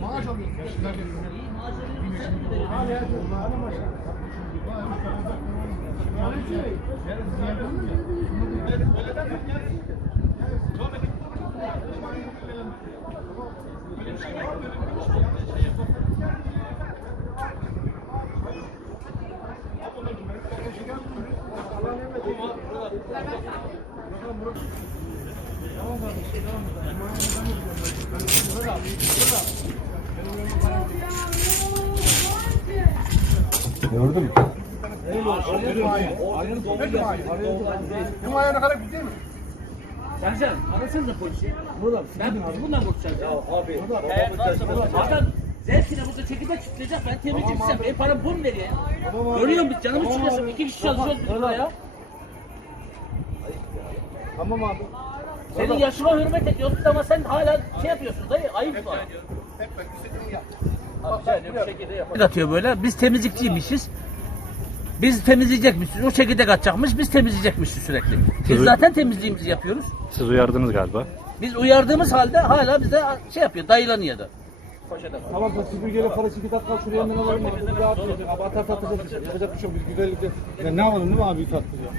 Maaş alıyorsun. İyi maaş alıyorsun sen mi veriyorsun? Gördün mü? Benim ayağına kadar gidiyor mu? Sercan arasanıza polisi. Burada. Ben biz bundan konuşacağız. Ya abi. Eğer varsa. Adam zevkine burada çekirdek tutacak. Ben temizlik isteyeceğim. Benim param bu mu veriyor? Görüyor musun? Canımı çıkıyorsun. İki kişi çalışıyoruz burada ya. Tamam abi. Senin yaşına hürmet ediyorsun ama sen hala şey yapıyorsun dayı. Ayıp var. Hep ben istediğimi yap. atıyor böyle. Biz temizlikçiymişiz. Biz temizleyecekmişiz. O çekirdek atacakmış. Biz temizleyecekmişiz sürekli. Biz Evet. zaten temizliğimizi yapıyoruz. Siz uyardınız galiba. Biz uyardığımız halde hala bize şey yapıyor. Dayılanıyor da. Tamam bak siz yere para çekip at şuraya hemen alalım. Abi atar satacağız. Yapacak bir şey yok. Biz güzellikle. Ya ne yapalım değil mi abi sattırıyor?